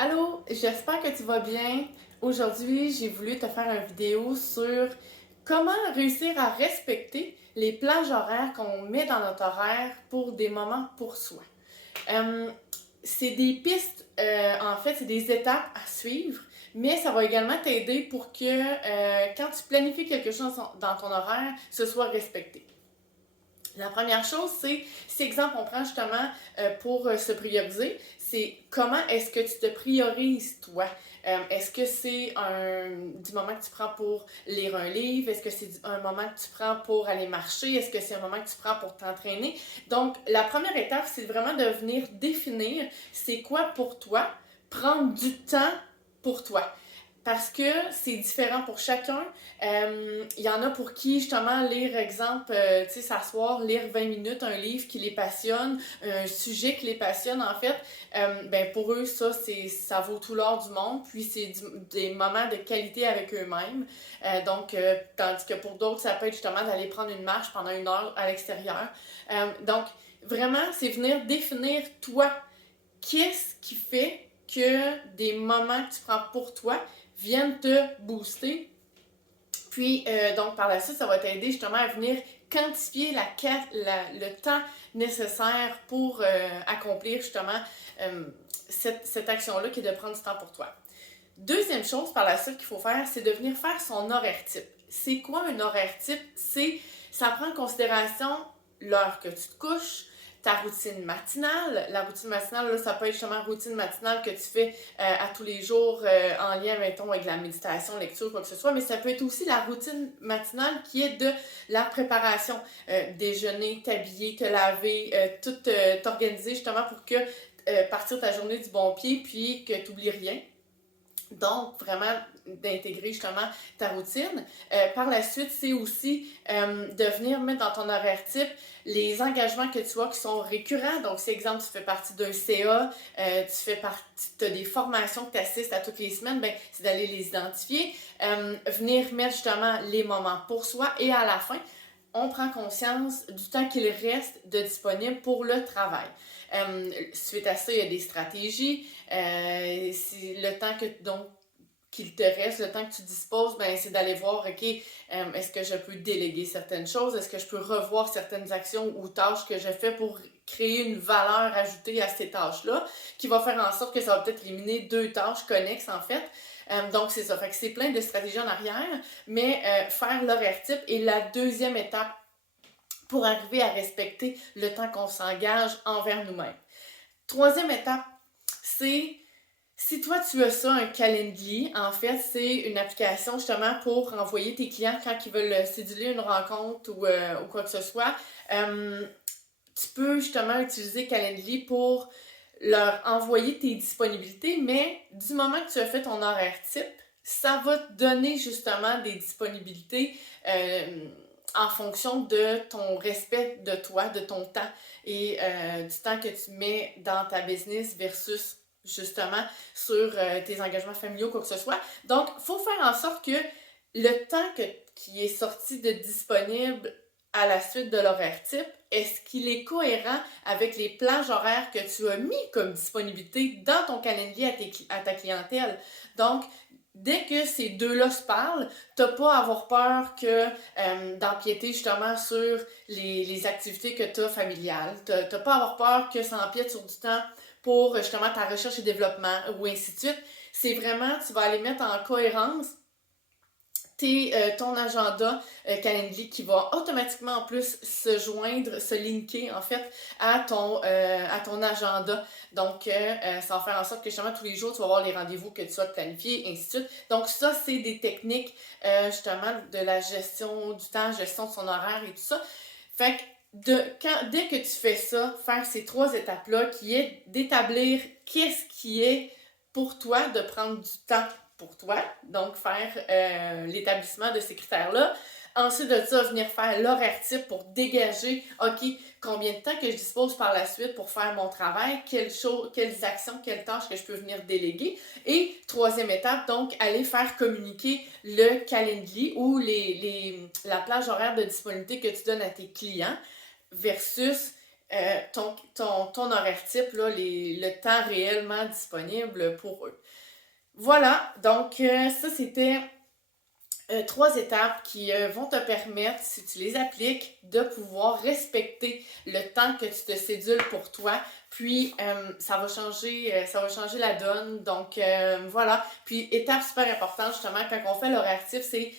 Allô, j'espère que tu vas bien. Aujourd'hui, j'ai voulu te faire une vidéo sur comment réussir à respecter les plages horaires qu'on met dans notre horaire pour des moments pour soi. Euh, c'est des pistes, en fait, c'est des étapes à suivre, mais ça va également t'aider pour que quand tu planifies quelque chose dans ton horaire, ce soit respecté. La première chose, c'est, si exemple on prend justement pour se prioriser, c'est comment est-ce que tu te priorises toi? Est-ce que c'est du moment que tu prends pour lire un livre? Est-ce que c'est un moment que tu prends pour aller marcher? Est-ce que c'est un moment que tu prends pour t'entraîner? Donc, la première étape, c'est vraiment de venir définir c'est quoi pour toi, prendre du temps pour toi parce que c'est différent pour chacun. Il y en a pour qui, justement, lire, exemple, tu sais, s'asseoir, lire 20 minutes, un livre qui les passionne, un sujet qui les passionne, en fait, ben pour eux, ça vaut tout l'or du monde, puis c'est des moments de qualité avec eux-mêmes. Tandis que pour d'autres, ça peut être justement d'aller prendre une marche pendant 1 heure à l'extérieur. Donc, vraiment, c'est venir définir, toi, qu'est-ce qui fait que des moments que tu prends pour toi viennent te booster. Puis, donc, par la suite, ça va t'aider justement à venir quantifier le temps nécessaire pour accomplir justement cette action-là qui est de prendre du temps pour toi. Deuxième chose par la suite qu'il faut faire, c'est de venir faire son horaire type. C'est quoi un horaire type? Ça prend en considération l'heure que tu te couches, ta routine matinale. La routine matinale, là, ça peut être justement une routine matinale que tu fais à tous les jours en lien, mettons, avec la méditation, lecture, quoi que ce soit, mais ça peut être aussi la routine matinale qui est de la préparation. Déjeuner, t'habiller, te laver, tout t'organiser justement pour que partir ta journée du bon pied puis que tu n'oublies rien. Donc, vraiment d'intégrer justement ta routine. Par la suite, c'est aussi de venir mettre dans ton horaire type les engagements que tu as qui sont récurrents. Donc, si exemple, tu fais partie d'un CA, tu as des formations que tu assistes à toutes les semaines, ben, c'est d'aller les identifier, venir mettre justement les moments pour soi et à la fin, on prend conscience du temps qu'il reste de disponible pour le travail. Suite à ça, il y a des stratégies. Le temps qu'il te reste, le temps que tu disposes, ben, c'est d'aller voir, OK, est-ce que je peux déléguer certaines choses? Est-ce que je peux revoir certaines actions ou tâches que je fais pour créer une valeur ajoutée à ces tâches-là, qui va faire en sorte que ça va peut-être éliminer 2 tâches connexes, en fait. Donc, c'est ça. Fait que c'est plein de stratégies en arrière, mais faire l'horaire type est la deuxième étape pour arriver à respecter le temps qu'on s'engage envers nous-mêmes. Troisième étape, c'est si toi tu as ça, un Calendly, en fait, c'est une application justement pour envoyer tes clients quand ils veulent céduler une rencontre ou quoi que ce soit. Tu peux justement utiliser Calendly pour leur envoyer tes disponibilités, mais du moment que tu as fait ton horaire type, ça va te donner justement des disponibilités en fonction de ton respect de toi, de ton temps et du temps que tu mets dans ta business versus justement sur tes engagements familiaux, quoi que ce soit. Donc, il faut faire en sorte que le temps qui est sorti de disponible à la suite de l'horaire type, est-ce qu'il est cohérent avec les plages horaires que tu as mis comme disponibilité dans ton calendrier à ta clientèle? Donc, dès que ces deux-là se parlent, t'as pas à avoir peur d'empiéter justement sur les activités que tu as familiales. T'as pas à avoir peur que ça empiète sur du temps pour justement ta recherche et développement ou ainsi de suite. C'est vraiment, tu vas aller mettre en cohérence ton agenda Calendly qui va automatiquement en plus se linker en fait à ton agenda. Donc, ça va faire en sorte que justement tous les jours, tu vas avoir les rendez-vous que tu souhaites planifier, et ainsi de suite. Donc, ça, c'est des techniques justement de la gestion du temps, gestion de son horaire et tout ça. Fait que dès que tu fais ça, faire ces 3 étapes-là, qui est d'établir qu'est-ce qui est pour toi, de prendre du temps pour toi, donc faire l'établissement de ces critères-là. Ensuite de ça, venir faire l'horaire type pour dégager, OK, combien de temps que je dispose par la suite pour faire mon travail, quelles actions, quelles tâches que je peux venir déléguer. Et troisième étape, donc, aller faire communiquer le Calendly ou la plage horaire de disponibilité que tu donnes à tes clients versus ton horaire type, là, le temps réellement disponible pour eux. Voilà, donc ça c'était 3 étapes qui vont te permettre, si tu les appliques, de pouvoir respecter le temps que tu te cédules pour toi. Puis ça va changer la donne. Donc voilà. Puis étape super importante justement quand on fait l'horaire type, c'est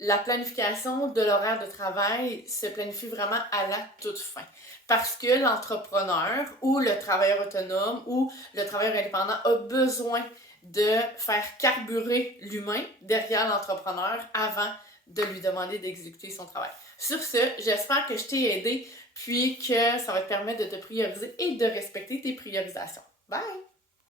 la planification de l'horaire de travail se planifie vraiment à la toute fin. Parce que l'entrepreneur ou le travailleur autonome ou le travailleur indépendant a besoin de faire carburer l'humain derrière l'entrepreneur avant de lui demander d'exécuter son travail. Sur ce, j'espère que je t'ai aidé, puis que ça va te permettre de te prioriser et de respecter tes priorisations. Bye!